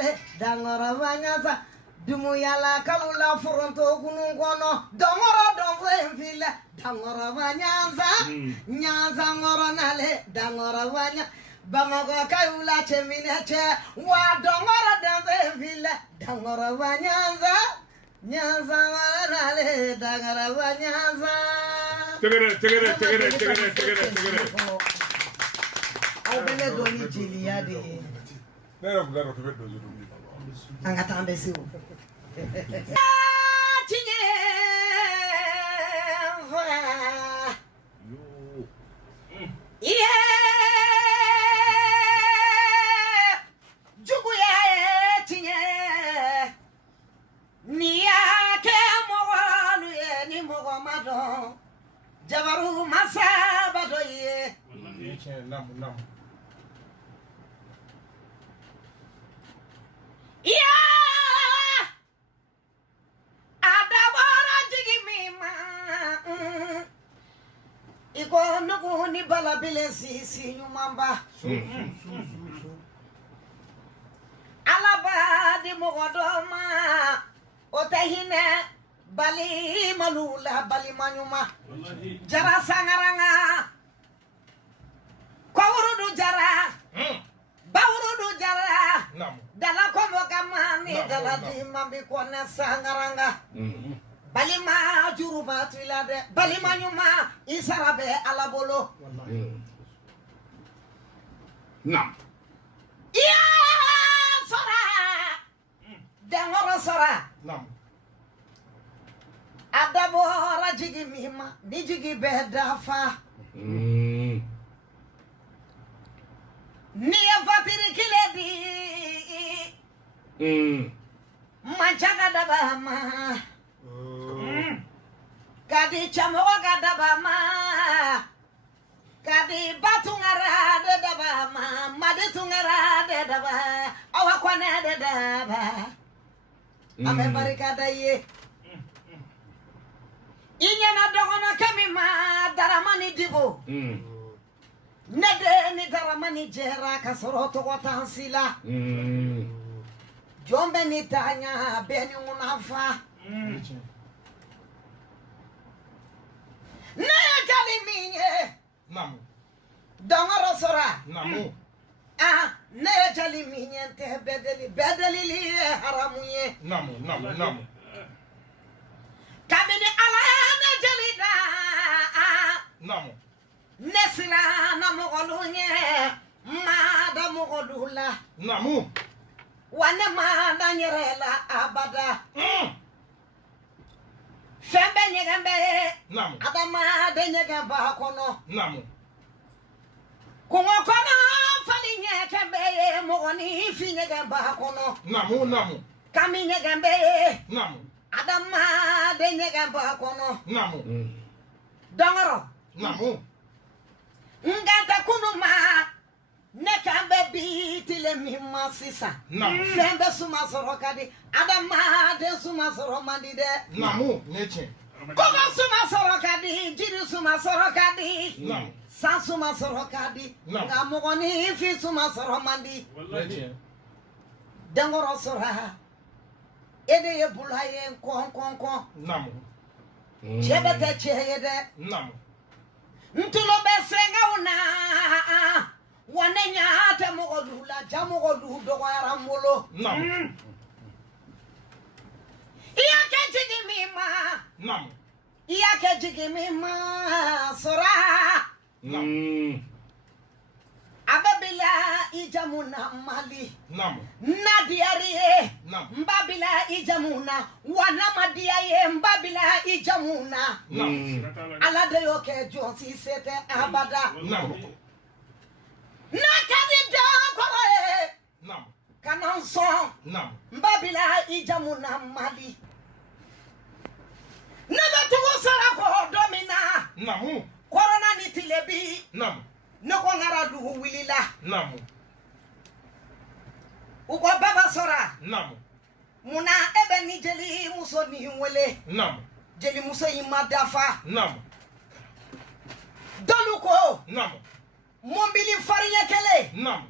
nale dangora vanyaza dumu yala kalula furonto kunu kono dongora donfle file dangora vanyaza nyaza ngora nale dangora vanya Bamago kayula cheminete wa dongora danze vile dangora vanyaza nyaza nale dangora vanyaza tegere Obele doni jilia de Nero kugaro kubedo zuru Angatambe siwo Tinye Jugu ya tinye Niya ke mowalu ye ni mado Jabaru masaba do ye Namu Adabara jigi mima Iko nugu ni bala bile si nyumamba Alaba di mogodoma Otehine bali malula bali manyuma Jara sangaranga Kawurudu jara Bawurudu jara Dala komo kamani dala di mambi kone sangaranga Balima juruba trilade Balima nyuma isarabe alabolo Nam Iya sora Dengoro sora Nam Adabora jigi mima Ni jigi bedafa Niya fatiri kiledi Manchaga dabama Kadi chamoga dabama Kadi batungara de dabama Madi tungara de daba Awakwane de daba Ame barikada ye Inyana dogono kemima Daramani dibo Nede ni daramani jera kasoroto watansila Jombe ni tanya beni unafa Naya jali minye Namu Dongoro sora Namu Naya jali minye te bedeli liye haramuye Namu Kabini ala jali da Namu Nesila na mogolunye Mada mogolula Namu Wane mada nyerela abada Fembe nyegembe Namu Adama de nyegemba kono Namu Kungo kono fali nyekembe Mogoni fi nyegemba kono Namu Kami nyegembe Namu Adama de nyegemba kono Namu Dongoro Namu Nganta kunuma Nekambe bitile mima sisa Namu Fembe suma sorokadi Adama de suma soromandi de Namu neche Kogo suma sorokadi Jiri suma sorokadi Namu San suma sorokadi Nga mogoni fi suma soromandi neche Dengoro sora Ede ye bulaye kon Namu Chebete cheyede Namu Ntulo besenga una Wanenya ate mogolula Jamogolu dogo yaramolo Namu Iyake jigi mima Namu Iyake jigi mima Sora Ababila ijamuna mali Namu Nadiariye Namu Mbabila ijamuna Wanamadiaye mbabila ijamuna Alade yoke jonsi sete abada Namu Nakadi dakore Namu Kananson Namu Mbabila ijamuna mali Nebetugu sarako domina Namu Korona nitilebi Namu Noko ngara duhu wilila Namu Ugo baba sora Namu Muna ebe ni jeli muso ni wele Namu Jeli muso imadafa Namu Doluko Namu Mombili farinye kele Namu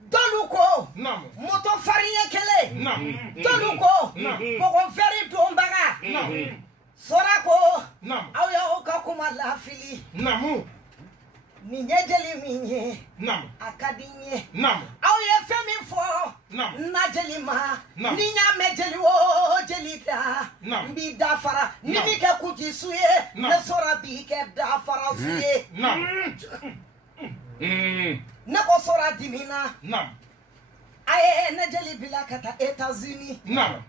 Doluko Namu Moto farinye kele Nam. Toluko. Poko feri tombaga. Nam. Sorako. Nam. Auya oka kuma lafili. Namu. Ninyejeli minye. Nam. Akadinye. Nam. Auya femi fo. Nam. Najeli ma. Nam. Ninya mejeli wo jelita. Nam. Mbi dafara. Nam. Nibike kuji suye. Nam. Ne sora bike dafara suye. Nam. Neko sora dimina. Nam. Aye nejeli bila kata États-Unis. Nam.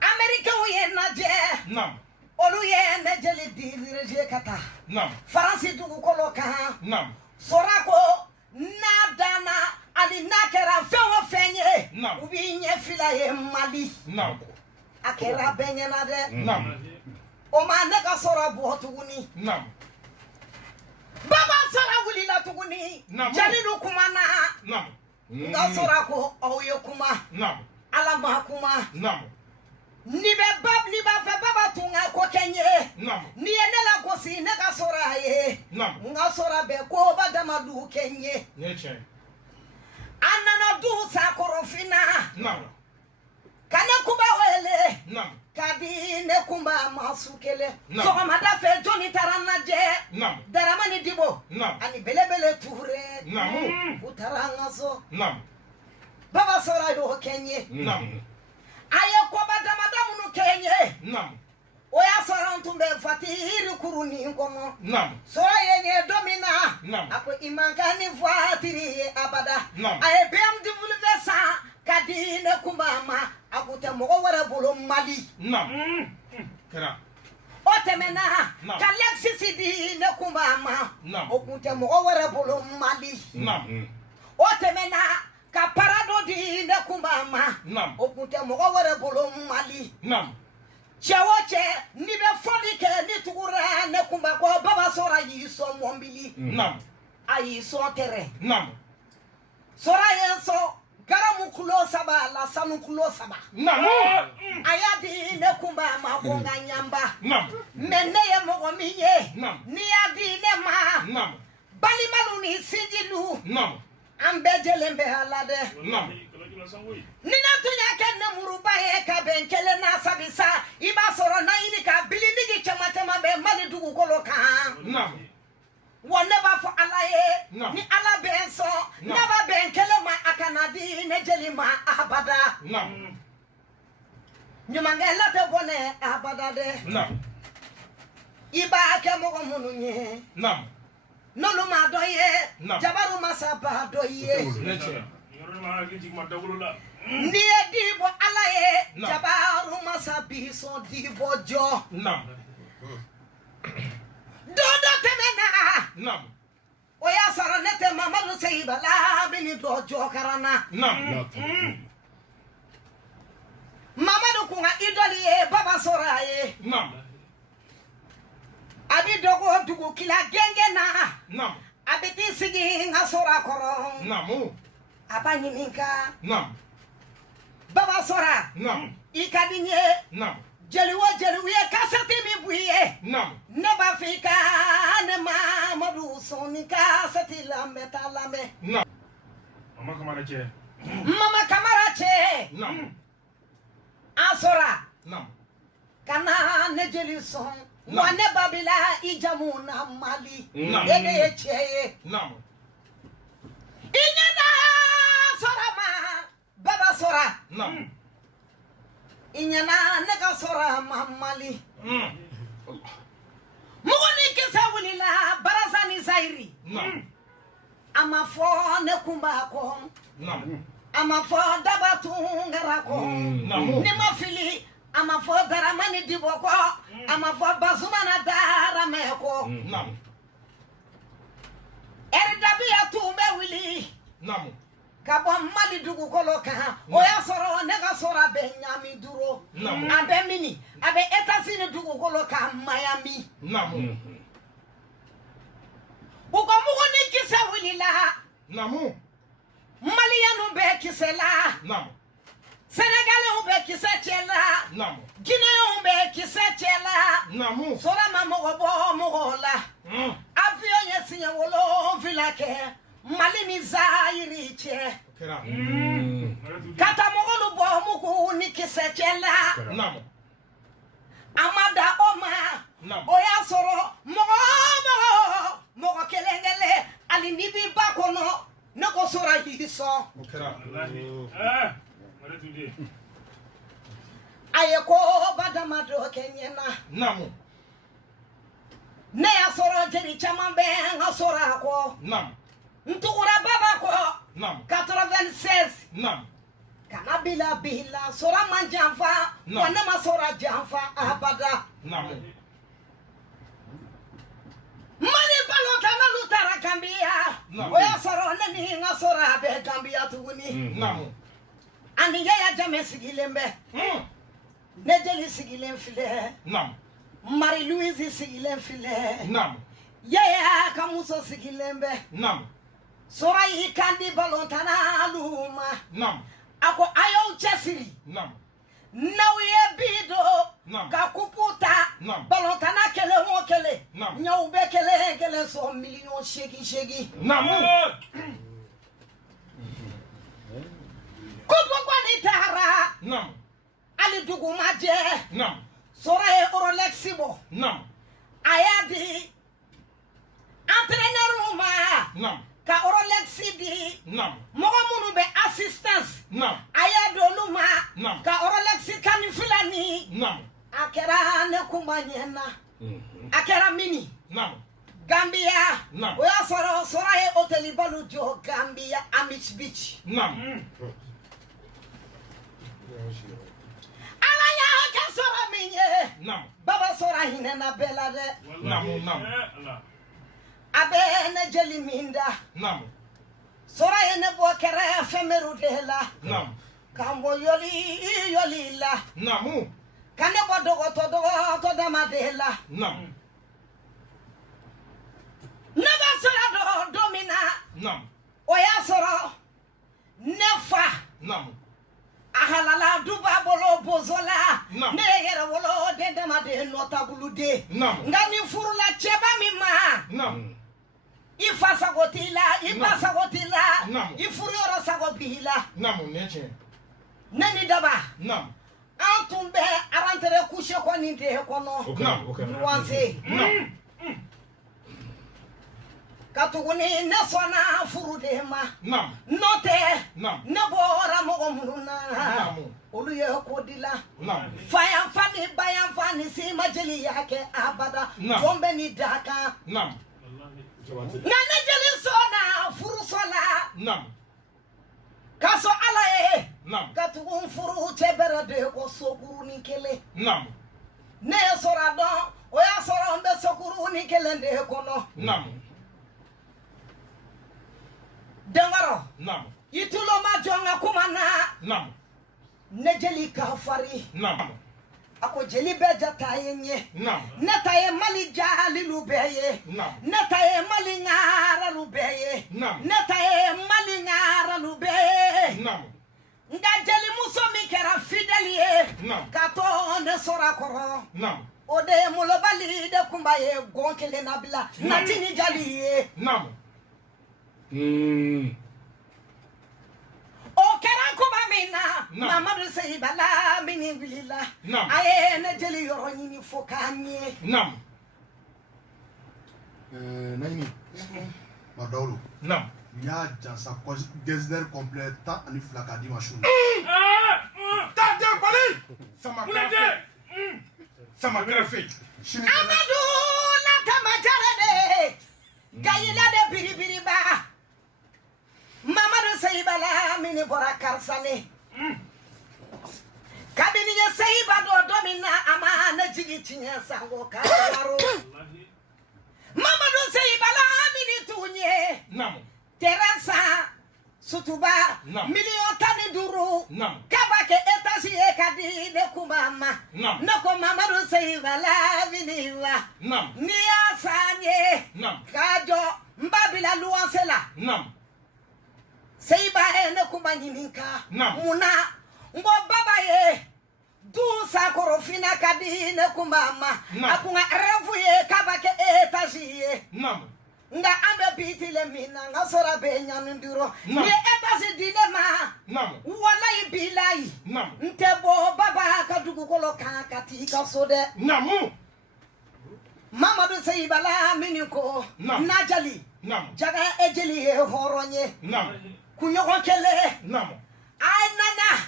Amerika uye naje. Nam. Olu ye nejeli dirije kata. Nam. Faransi dugu kolo kan. Nam. Sorako na dana ali nakera fewo fenye. Nam. Ubi nye fila ye Mali. Nam. Akera benye na de. Nam. O ma neka sora buho tuguni. Nam. Baba sora wuli la tuguni. Nam. Jalidu kuma na. Nam. Nga sora ko oye kuma. Nam. Alama kuma. Nam. Ni ba fe baba tunga ko kenye. Nam. Ni enela ko si neka sora ye. Nam. Nga sora be ko badama du kenye. Neche. Anana du sa korofina. Nam. Kana kuba wele. Nam. Kadi ne kumba masukele. Nam. So amada fe Johnny taranaje. Nam. Daramani dibo. Nam. Ani belebele ture. Nam. Utaranga so. Nam. Baba sora yo kenye. Nam. Aye ko badama nu kenye. Nam. Oya sora ntumbe fatiri kuruni ngono. Nam. Sora yenye domina. Nam. Ako imankani fatiri abada. Nam. Aye bem divulve sa. Kadi ne kumbama. Akute mogo wara bolo Mali. Nam. Kera. Otemena. Nam. Kalexi sidi ne kumbama. Nam. Okute mogo wara bolo Mali. Nam. Otemena. Ka parado di ne kumbama. Nam. Okute mogo wara bolo Mali. Nam. Chewoche ni be fodi ke ni tugura ne kumba ko baba sora yi so mombili. Nam. Ayi so tere. Nam. Sora yenso garamu kulo saba la sanu kulo saba. Nam. Ayadi ne kumba ma konga nyamba. Nam. Menne ye mogo miye. Nam. Ni adi ne ma. Nam. Bali malu ni sijilu. Nam. Ambe jelembe halade. Nam. Nina tunya kenne muruba ye ka benkele na sabisa. Iba soro na ini ka bilindigi chamatema be Mali dugu kolo kan. Nam. One never for alaye. No. Ni ala benso. No. Never ben kelema akanadi nejelima abada. Nam. Nyumangela te bone abada de. Nam. Iba ke mogo mununye. Nam. Noluma doye. No. Jabaru masaba doye. Neche. Niye dibo alaye. No. Jabaru masabi so dibo jo. Nam. Dodo temena. Nam. Oya sara nete mamadu seiba la bini dojo karana. Nam. Mamadu kunga idoli ye baba sora ye. Nam. Abi dogo dugu kila genge na. Nam. Abi ti sigi nga sora koro. Namu. Aba nyiminka. Nam. Baba sora. Nam. Ikadinye. Nam. Jeliwe kasati mi buye. Nam. Neba fika ne mamadu soni kasati lambe talame. Nam. Mama kamara che. Nam. Asora. Nam. Kana ne jeli son. No. Wane babila ijamu na Mali. No. Ede cheye. Nam. Inyana sora ma. Baba sora. Nam. Inyana nega sora ma Mali. Mugoni kisa wulila barazani zairi. Nam. Amafo ne kumba ko. Nam. Amafo dabatu ngara ko. Namu. Ni mafili amafo daramani diboko. Amafo bazumana darame ko. Nam. Eridabiya tumbe wili. Nam. Kabo Mali dugu kolo kan. Oya soro nega sora Benyami duro. Nam. Abe mini. Abe etasini dugu kolo kan Miami. Nam. Uko mugoni kisa wili la. Namu. Malianu be kise la. Nam. Senegalais be kise chela. Nam. Guinéen be kise chela. Namu. Sora ma mogo la. Avion ye sinye wolo vilake. Mali ni Zaire che. Kera. Kata mogolu bo muku ni kisechela. Nam. Amada oma. Nam. Oya soro mogo kelengele ali nibi bakono nako sora hiso. Kera. Ayeko badamado kenyena. Nam. Ne asoro jeri chamambe ngasora ko. Nam. Ntukura baba ko. Nam. 96. Nam. Kana bila sora manjanfa. No. Wana masora janfa abada. Nam. Mani balotana lutara Gambia. No. Oya soro nani ngasora be Gambia tuguni. Nam. Ani yaya jame sigilembe. Nejeli sigilen file. Nam. Marie Louise sigilen file. Nam. Yaya kamuso sigilembe. Nam. Sora yi kandi balotana luma. Nam. Ako ayo chesiri. Nam. Nauye bido. Nam. Kakuputa. Nam. Balotana kele wo kele. Nam. Nyaube kele so million shegi. Nam. Kupo ni tara. Nam. Ali dugu maje. Nam. Sora e Rolexibo. Nam. Ayadi. Entraîneur ma. Nam. Ka Rolexi di. Nam. Mogo munu be assistance. Nam. Ayadi oluma. Nam. Ka Rolexi kanifilani. Nam. Akera ne kumanyena. Akera mini. Nam. Gambia. Nam. Oya sora e hoteli balu jo Gambia Amish Beach. Nam. Alaya ka sora minye. Nam. Baba sora hinena bela de. Nam. Nam. Abe ne jeli minda. Nam. Sora e ne bo kere femeru de la. Nam. Kambo yoli la. Namu. Kane bo dogo to dama de la. Nam. Neba sora do domina. Nam. Oya sora nefa. Nam. Ahalala duba bolo bozola. Nam. Ne yere wolo de dama de notabulu de. Nam. Ngani furula cheba mi ma. Nam. Ifa sagotila, ifa Nam. sagotila. Nam. Ifuriora sagobila. Nam. Neche. Nani daba. Nam. Antumbe arantere kushe kwa ninde kono. Nam. Nuanze. Nam. Katuguni nesona furude ma. Nam. Note. Nam. Nebora mogo muluna. Nam. Olu ye kodila. Nam. Fayan fani bayan fani si majeli yake abada. Nam. Jombe ni daka. Nam. Nane jeli sona furu sola. Nam. Kaso ala e. Nam. Katugun furu chebere de ko sokuru ni kele. Nam. Ne sora don. Oya sora mbe sokuru ni kele de kono. Nam. Dengaro. Nam. Itulo ma jonga kumana. Nam. Nejeli kafari. Nam. Ako jeli beja tayenye. Nam. Netaye mali jali lubeye. Nam. Netaye mali ngara lubeye. Nam. Netaye mali ngara lubeye. Nam. Nga jeli muso mi kera fidelie. Nam. Kato ne sora koro. Nam. Ode mulobali de kumbaye gonkele nabila. Natini jali. Nam. O kera kuma mina. Nam. Mamadu se bala mini wilila. Nam. Aye ne jeli yoro nyini fokanye. Nam. Naini. Madolo. Nam. Y'a jansa désert complet tant ani flakadi machine. Tante Bali. Sama grafé. Amadou la tamajarede. Gayila de biribiri ba. Mamadou Seibala mini bora karsane. Kabini ye Seiba do domina ama na jigi tinye sango karo. Mamadou Seibala mini tunye. Nam. Teresa Sutuba. Nam. Million tani duru. Nam. Kabake etasi ekadi de kumama. Nam. Nako Mamadou Seibala mini wa. Nam. Nia sanye. Nam. Kajo mbabila luansela. Nam. Seiba ene kumanyininka. Nam. Muna ngo baba ye du sakorofina kadine kumama. Nam. Akunga revu ye kabake etaji ye. Nam. nga ambe bitile mina nga sora be nyanundiro Nam. ni etasi dinema Nam. wallahi billahi Nam. ntebo baba ka dugukolo kan kati ka so de Namu. Mamadou Seybala miniko Nam. najali Nam. jaga ejeli e horonye Nam. kunyogo kele Nam. ay nana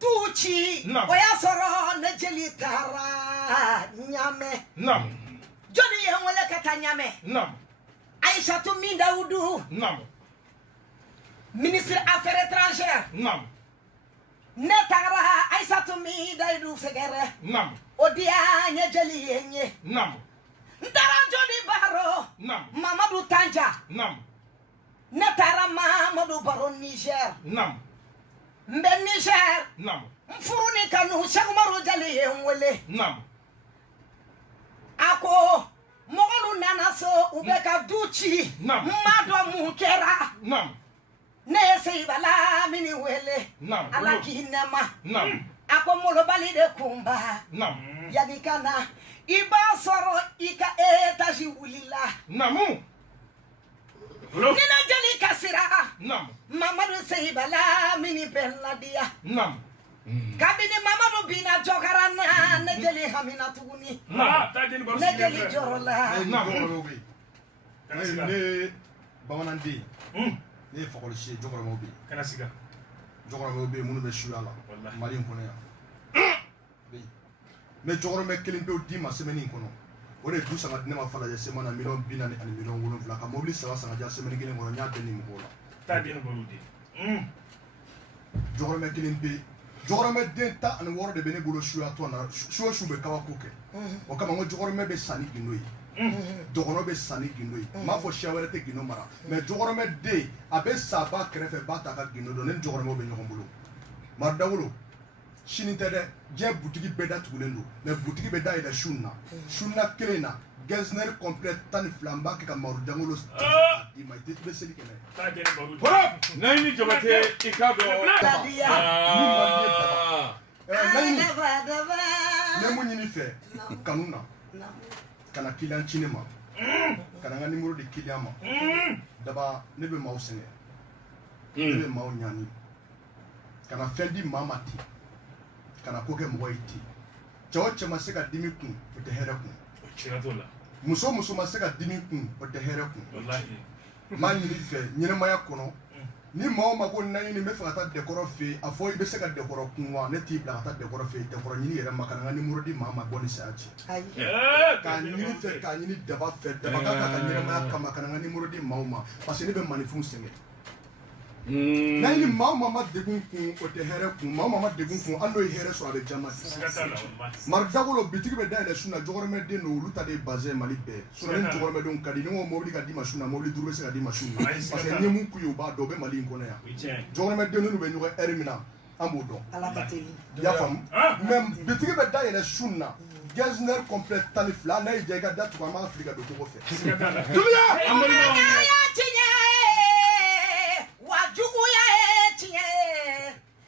duchi Nam. oya soro ne jeli tara nyame Nam. jodi ye wole kata nyame Nam. Aïcha Toumi Daoudou Nam. ministre affaires étrangères Nam. ne tara Aïcha Toumi Daoudou segere Nam. odia nye jeli yenye Nam. ntara jodi baro Nam. Mamadou Tanja Nam. ne tara Mamadou Baro Niger Nam. mbe Niger Nam. mfuruni kanu Shagmaru jali yenwele Nam. ako mogolu nana so ubeka duchi Nam. mado mukera Nam. ne Seybala mini wele Nam. ala kinema Nam. ako molo bali de kumba Nam. yabikana iba soro ika etaji wulila Namu. nina jeli kasira Nam. Mamadou Seybala mini benladia Nam. kabini Mamadou bina jokarana ne jeli hamina tuguni ne jeli jorola ne bamananden ne ye fakɔlisi jɔkɔrɔmaw bɛ yen jɔkɔrɔmaw bɛ yen minnu bɛ suya la mali in kɔnɔ yan mɛ jɔkɔrɔmɛ kelen pewu d'i ma semaine in kɔnɔ o de du sanga di ne ma fa lajɛ semaine na miliyɔn 40 ani miliyɔn 7 ka mobili 3 sanga diya semaine kelen kɔnɔ n y'a bɛɛ ni mɔgɔw la jɔkɔrɔmɛ kelen bɛ yen jɔkɔrɔmɛ den 16 de bɛ ne bolo suya tɔn na su o su bɛ kabako kɛ o kama n ko jɔkɔrɔmɛ bɛ san ni gindo ye dɔgɔnɔ bɛ san ni gindo ye n m'a fɔ siya wɛrɛ tɛ gindo mara mɛ jɔkɔrɔmɛ den a bɛ sa ba kɛrɛfɛ ba ta ka gindo dɔn ne ni jɔkɔrɔmɛw bɛ ɲɔgɔn bolo mari dawolo sini tɛ dɛ diɲɛ butigi bɛɛ datugulen don mɛ butigi bɛ dayɛlɛ su in na su na kelen na gɛnsinɛri kɔnpilɛ 12 n b'a kɛ ka maru dangolo d'i ma i bɛ seli kɛnɛ Naini Jabate, Ikado. ne mun ɲini fɛ kanu na kana kiliyan ci ne ma kana n ka nimero di kiliyan ma daba ne bɛ maaw sɛgɛn ne bɛ maaw ɲani kana fɛn di maa ma ten kana ko kɛ mɔgɔ ye ten cɛ o cɛ ma se ka dimi kun o tɛ hɛrɛ kun muso o muso ma se ka dimi kun o tɛ hɛrɛ kun n b'a ɲini fɛ ɲɛnɛmaya kɔnɔ ni maa o maa ko naɲini n bɛ fɛ ka taa dɛkɔrɔ fɛ yen a fɔ i bɛ se ka dɛkɔrɔ kun wa ne t'i bila ka taa dɛkɔrɔ fɛ yen dɛkɔrɔ ɲini yɛrɛ ma kana n ka nimero di maa ma bɔ ni saya cɛ k'a ɲini fɛ k'a ɲini daba fɛ daba ka ka ɲɛnɛmaya kama kana n ka nimero di maaw ma parce que ne bɛ maninfinw sɛgɛn naɲini maa o maa ma degun kun o tɛ hɛrɛ kun maa o maa ma degun kun hali n'o ye hɛrɛ sɔrɔ a bɛ jama de mari dagolo bitigi bɛ dayɛlɛ sun na jɔkɔrɔmɛden don olu ta de ye bazɛn mali bɛɛ sinɔn ni jɔkɔrɔmɛdenw ka di ni ko mobili ka di ma sun na mobili 5 bɛ se ka di ma sun na parce que n ye mun k'u ye u b'a dɔn u bɛ mali in kɔnɔ yan jɔkɔrɔmɛden n'olu bɛ ɲɔgɔn ɛri min na an b'o dɔn i y'a faamu mɛ bitigi bɛ dayɛlɛ sun na gɛnsinɛri kɔnpilɛ 12 n'a y'i diya i ka da tugu an b'a fili ka don kogo fɛ wajuguya ye tiɲɛ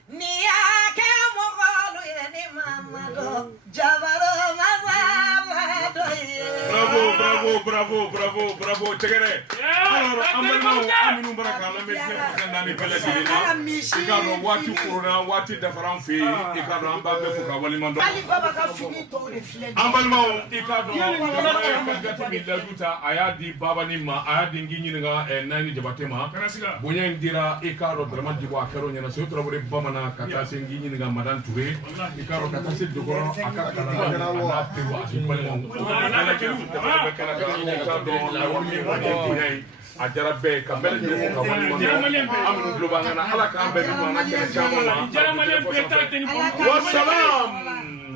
ni y'a kɛ mɔgɔlu ye ni Mamadou Jabaro Masala ye. Bravo, Tegere. Alors, Aminu Baraka, la métier dans les palais. Ikado wati corona, wati dafaran fe, Ikado amba be fuka walimando. Ali Baba ka fini to de filɛ. Ambalma Ikado kagati miladuta ayadi baba ni ma ayadi nginyi nga Naini Jabate ma. Bonya ndira Ikado drama jibo akero nyana so trabore bamana kata se nginyi nga madan Touré. Ikado kata se dogoro akakala na tewa asibalmo. A jara bɛɛ ka bɛɛ lajɛlen ka waleɲuman an minnu tulo b'an kan na Ala k'an bɛɛ di ɲɔgɔn na kɛnɛ caman ma. Wasalaam.